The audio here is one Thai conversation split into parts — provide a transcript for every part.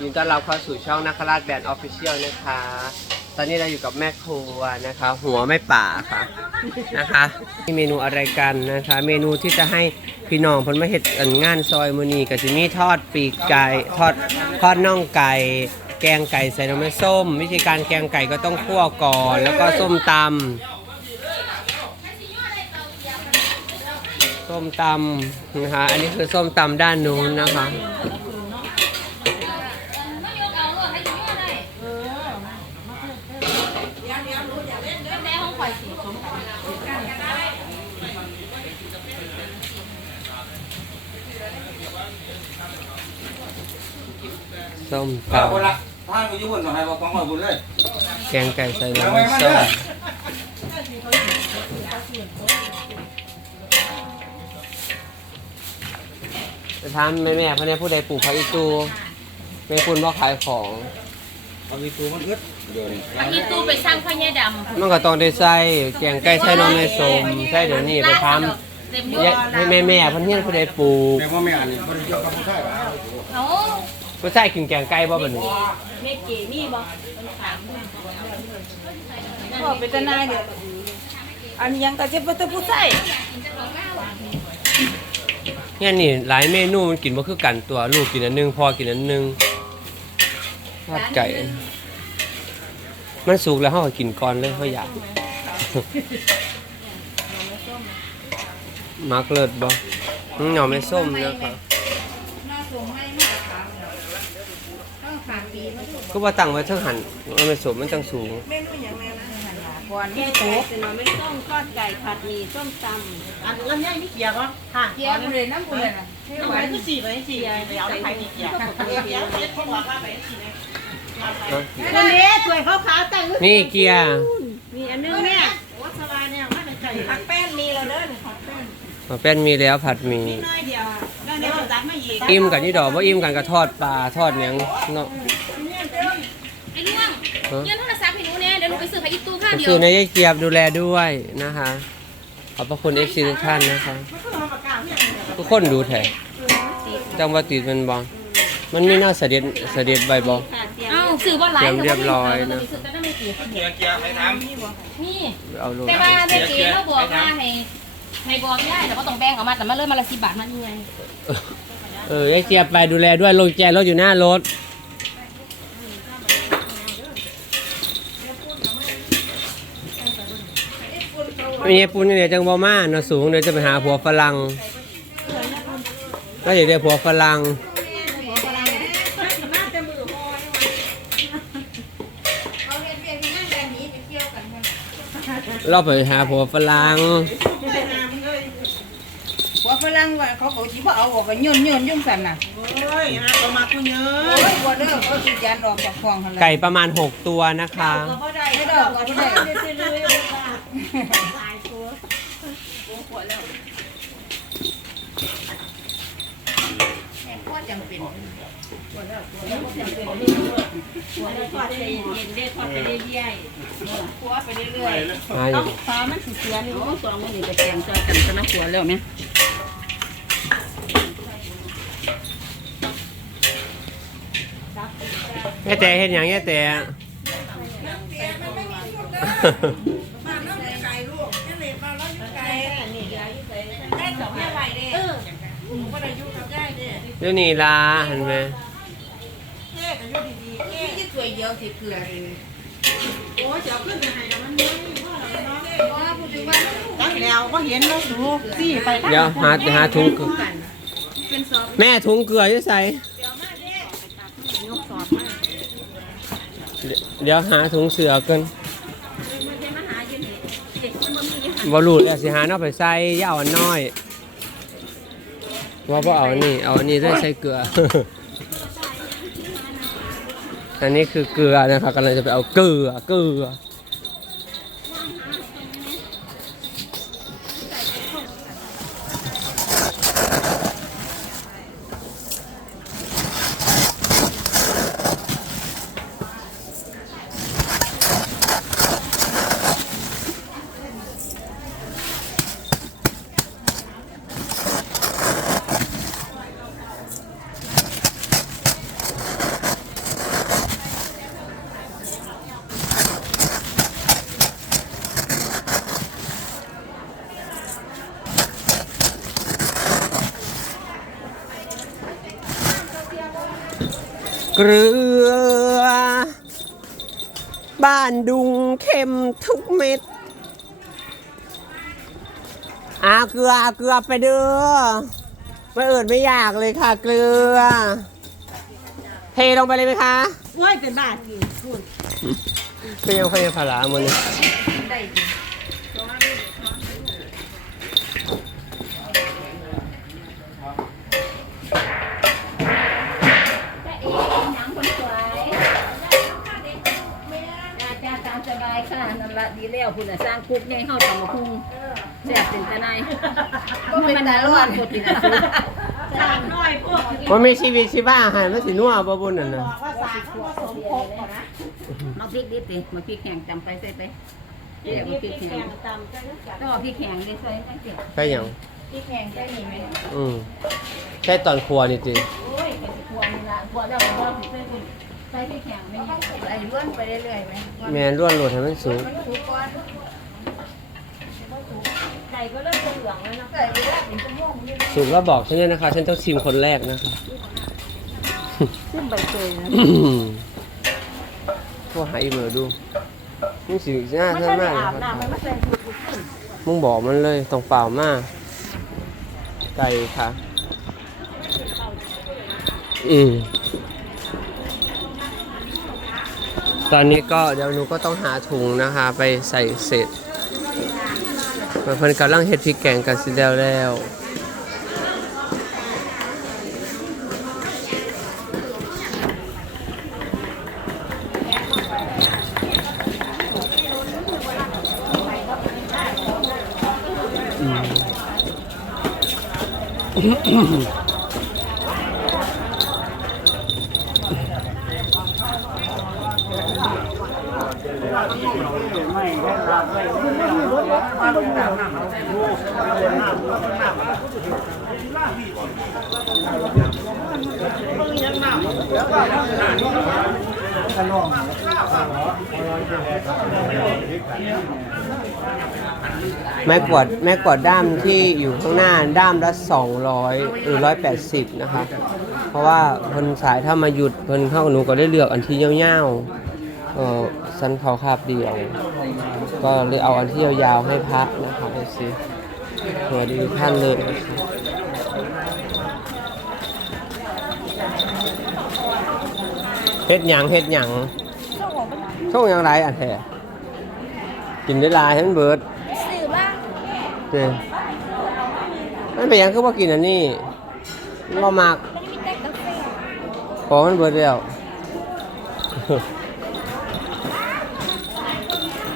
ยินดีต้อนรับเข้าสู่ช่องนักราชแบรนด์ออฟฟิเชียลนะคะ ตอนนี้เราอยู่กับแม่ครัวนะคะ หัวไม่ป่าค่ะนะคะมีเมนูอะไรกันนะคะ เมนูที่จะให้พี่น้องเพนมาเห็ดอันงานซอยมือนีกับจิมี่ทอดปีกไก่ทอดทอดน่องไก่แกงไก่ใส่น้ำมันส้ม วิธีการแกงไก่ก็ต้องคั่วก่อน แล้วก็ส้มตำส้มตำนะคะ อันนี้คือส้มตำด้านนู้นนะคะ แม่ห้องข่อยสีสม ส้มเอาคนตำละทางอยู่บนสองให้บอกฟังว่าบุญเลยแกงไก่ใส่น้ำมันส้มจะถามแม่แม่ๆเพราะเนี่ยผู้ใดปลูกผักอีตูแม่คุณบ่ขายของ เอามีตัวมันอึดเดี๋ยวนี้อันนี้ตู้ไปสร้างพ่อแย่ดำมันก็ต้องได้ใส่แกงไก่ใส่น้ำมันส้มใส่เดี๋ยวนี้ไปทเต็มำยแยะให้แม่แม่ๆเพิ่นเฮียนผู้ใดปลูกแต่ว่าไม่อ่านนี่มันเกี่ยวกับผู้ชายป่ะเอา ผู้ใส่กินแกงไก่บ่บัดนี้เมเก๋นี่บ่ก็เป็นทนายเดี๋ยวอันยังก็จะเป็นผู้ใส่เฮียนี่หลายเมนูมันกินบ่คือกันตัวลูกกินอันหนึงพ่อกินอันหนึงทอดไก่ มันสุกแล้วเฮาก็กินก่อนเลยเฮาอยาก มักเลิศบ่อืมเหงาไม่ส้มนะครับ ก็ว่าตั้งไว้เทั้งหันเอาไม่สมมันจังสูงก่อนที่โต๊ะไม่ต้มทอดไก่ผัดหมี่ส้มตอันลำไยมีเกียร์ป่ะค่ะเกียร์เลยน้ำบุญเลยนะำน้ำมันก็สี่ไปสี่ไปเอาไปกี่เกียร์นั่นเองสวยขาวๆแต่งนี่เกียร์มีอันนึงแม่ผักแป้นมีแล้วเด้อผักแป้นมาเป็นมีแล้วผัดหมีน้อยเดียวนั่นเดี๋ยวตักมาอีกอิ่มกันนี่ดอกว่าอิ่มกันก็ทอดปลาทอดหยังเนาะ ไอ้ล่วงเงินโทรศัพท์ให้หนูเนี่ยเดี๋ยวหนูไปซื้อไปอีกตู้ข้าวเดียวสื่อในยายเกียบดูแลด้วยนะคะ ขอบพระคุณเอฟซีทุกท่านนะคะทุกคนดูแท้จังว่าติดมันบองมันไม่น่าเสด็จเสด็จใบบองเอ้าซื้อบ่หลายเรียบร้อยนะซื้อแต่ได้ไม่กี่เกียร์เกียร์ใครทนี่เอาลงแต่ว่าแม่เก๋เขาบอกว่าให้ให้บอกได้แต่ว่าต้องแบ่งออกมาแต่มาเริ่มมาละสิบบาทมันยังไงเออยายเกียบไปดูแลด้วยลงแจรถอยู่หน้ารถ ม่ใช่ปุ้นเนี่ยจังบอมาเนาะสูงเดี๋ยวจะไปหาผัวฝรั่งก็อยากได้ผัวฝรั่งเราไปหาผัวฝรั่งหัวฝรั่งว่าเขาเขาจีบเอาออกไปยืนยืนยุ่งสันน่ะเฮ้ยฮะก็มาคุยเยอโอ้ยบัวเด้อเขาจียันออกจากคลองเขาเลยไก่ประมาณ 6 ตัวนะคะไม่ดอกก็ไม่ได้ ทอดเย็นๆได้ทอดไปเรื่อยๆคั่วไปเรื่อยๆมาอยู่ฟ้ามันสีเสียนี่โอ้สองมันนี่จะแกงจอยกันก็น่าขัวแล้วไหมแย่แต่เห็นอย่างแย่แต่ เดี๋ยวนี้ลาเห็นไหม ที่ สวยเดียวสิเกลือเลยตั้งแล้วก็เห็นแล้วสูสี่ไปเดี๋ยวหาหาถุงเกลือแม่ถุงเกลือจะใส่เดี๋ยวหาถุงเสือกันบอลูดแล้วสิหาเนาะไปใส่ย่าอาอันน้อยว่าบ่เอาอันนี้เอาอันนี้ได้ใส่เกลือ อันนี้คือเกลือนะครับกำลังจะไปเอาเกลือเกลือ เกลือ บ้านดุงเค็มทุกเม็ดอาเกลือเกลือไปเด้อไม่อื่นไม่อยากเลยค่ะ เกลือ เทลงไปเลยไหมคะโอ้ยเป็นบ้าจริงคุณเปรี้ยวขยพารามือนี้ จ้าเอ๋หนังคนสวยจ้าจ้าตามสบายค่ะนั่นละดีแล้ว คุณน่ะสร้างคุกไงเฮาตำบักหุ่งแซ่บเป็นตะนายก็เป็นตาล้วนคนเป็นตาซุปสามน้อยพวกมันมีชีวิตชีบ้าหายมันสินัวบ่บุญนั่นบนะอกว่าสามผสมครบนะมาพริกดิบดิมาพริกแห้งจำไปใส่ไปเรียกว่าพริกแห้งตำกันแล้วกันต้องเอาพริกแห้งเลยใส่ไปสิใช่หยังพริกแห้งใส่นี่ไหมอืมใช่ตอนครัวนี่จีโอ้ยใส่ครัวนี่ละครัวแล้วเราใส่คุณใส่พริกแห้งไม่ใส่ล้วนไปเรื่อยๆไหมแมนร่วนโหลดให้มันสูงถูกก่อนไก่ก็เริ่มเหลืองแล้วนะไก่เริ่มเป็นชั่วโมงนี่สูงก็บอกฉันด้วยนะคะ ฉันต้องชิมคนแรกนะคะขึ้นใบเตยนะโทรหาอีเมลดูมึงสิหน้าเท่ามากเลยครับไม่ใส่มึงบอกมันเลยต้องเปล่ามากไก่ค่ะ อืมตอนนี้ก็เดี๋ยวหนูก็ต้องหาถุงนะคะ ไปใส่เสร็จ เพิ่นกำลังเฮ็ดพริกแกงกันสิแล้วแล้วแม่ กวาดแม่กวาดด้ามที่อยู่ข้างหน้าด้ามละ200 หรือ 180 นะคะ เพราะว่าเพิ่นสายถ้ามาหยุดเพิ่นเข้าหนูก็ได้เลือกอันที่ยาวๆเออสันเขาคาบเดียว ก็เลยเอาอันที่ยาวๆให้พักนะคะดูสิสวัสดีทุกท่านเลย เฮ็ดหยังเฮ็ดหยังช่วงหยังไรอันแท้กินได้หลายทั้งเบิดสื่อบ้างเจ้มันเป็นหยังคือว่ากินอันนี้มันบ่มักมันมีแต่กาแฟพอมันเบิดแล้ว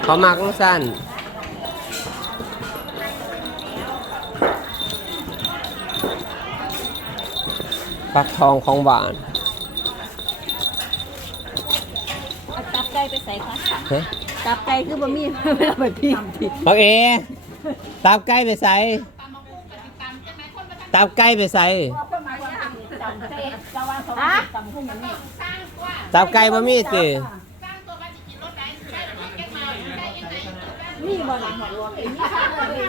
เขามักจั่งสั้นฟักทองของหวาน เอาตับไก่ไปใส่ค่ะ เฮ้ยตับไก่คือบะหมี่ไม่เอาไปพิมพ์ทีบักเอตับไก่ไปใส่ตับไก่ไปใส่ฮะตับไก่บ่มีสินี่บ่หลังหัวเองนี่ค่ะ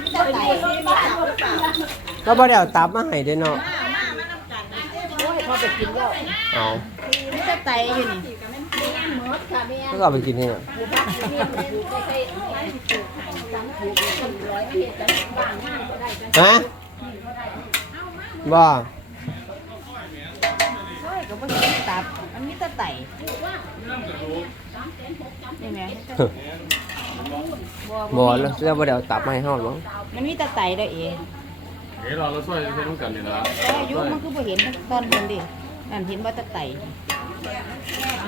มีแต่ไก่มีแต่ตับหรือเปล่าก็บ่ได้เอาตับมาให้เด้อเนาะโอ้ยพอไปกินแล้วเอามีแต่ไก่อยู่นี่ หมดค่ะแม่แล้วก็เอาไปกินให้หน่อยปลูกผักเมียนปลูกใกล้ๆไม้ปลูกไข่สังปลูกคนร้อยเฮ็ดกันบ้านห้างก็ได้กันฮะบ่โอ้ยก็บ่เห็นตับมันมีแต่ไก่นี่แม่บ่แล้วแล้วบ่ได้เอาตับมาให้เฮาหรอกมันมีแต่ไก่ได้เองเดี๋ยวเราเราช่วยเพื่อนกันนี่ละแต่อายุมันคือบ่เห็นตอนมันดินั่นเห็นว่าแต่ไก่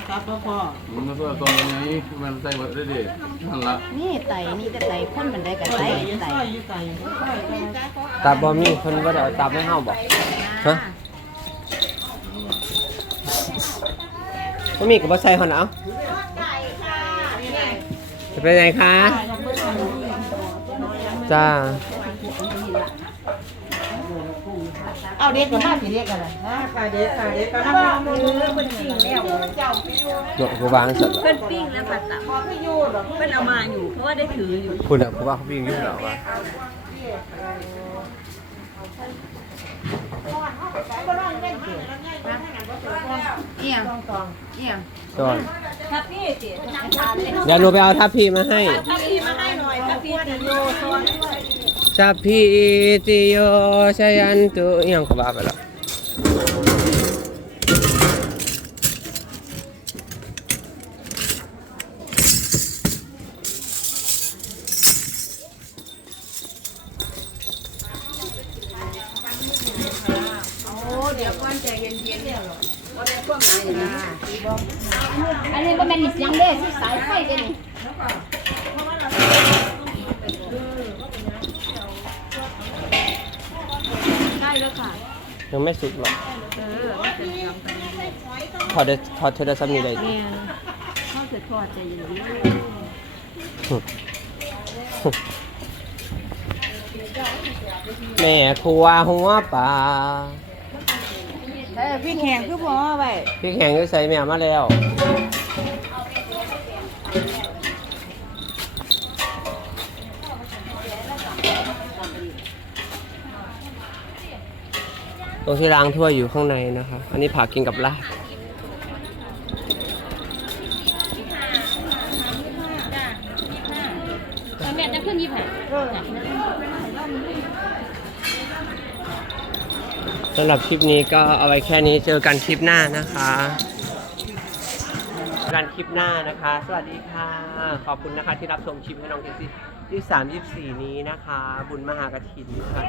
ครับพ่อมันมาช่วตอนนี้มันใจหมดได้ดินั่นละนี่ไตนี่แต่ไต่พ่นมันได้กับไตไตตับบ่มีเพิ่นบ่ได้เอาตับให้เฮาบ่ฮะบ่มีก็บ่ใส่เฮานเอาจะไปไหนคะจ้า เอาเด็กกันมากสิเด็กกันเลยนะค่ะเด็กค่ะเด็กกันมากเลยมันจริงแล้วเจ้าพี่ยูเนาะกูวางสัตว์เพิ่นปิ้งแล้วผัดตับพอพี่ยูหรอเพิ่นเอามาอยู่เพราะว่าได้ถืออยู่คุณอะกูว่าเขาวิ่งอยู่แล้วว่าเอียงต้องตองเอียงส่วนถ้าพี่สิเดี๋ยวหนูไปเอาทัพพีมาให้ถ้าพี่มาให้หน่อยถ้าพี่ติโยซอน ทัพพีติโยชยันตุยังก็บ้าไปแล้วอันนี้บ่แม่นอียังเด้สิสายไฟเด้นี่ ยังไม่สุกหรอกถอดเดถอดเทเลซัมนี่เลยเขาจะทอดใจเย็นแม่ครัวหัวปลาเออพี่แข่งคือพอไว้พี่แข็งก็ใส่แมวมาแล้ว ตรงที่ล้างถ้วยอยู่ข้างในนะคะ อันนี้ผักกินกับลาบแม่จะขึ้นยี่ห้าสำหรับคลิปนี้ก็เอาไว้แค่นี้เจอกันคลิปหน้านะคะเจอกันคลิปหน้านะคะ สวัสดีค่ะ ขอบคุณนะคะที่รับชมคลิปให้น้องเทซี่ที่3 24นี้นะคะ บุญมหากฐินค่ะ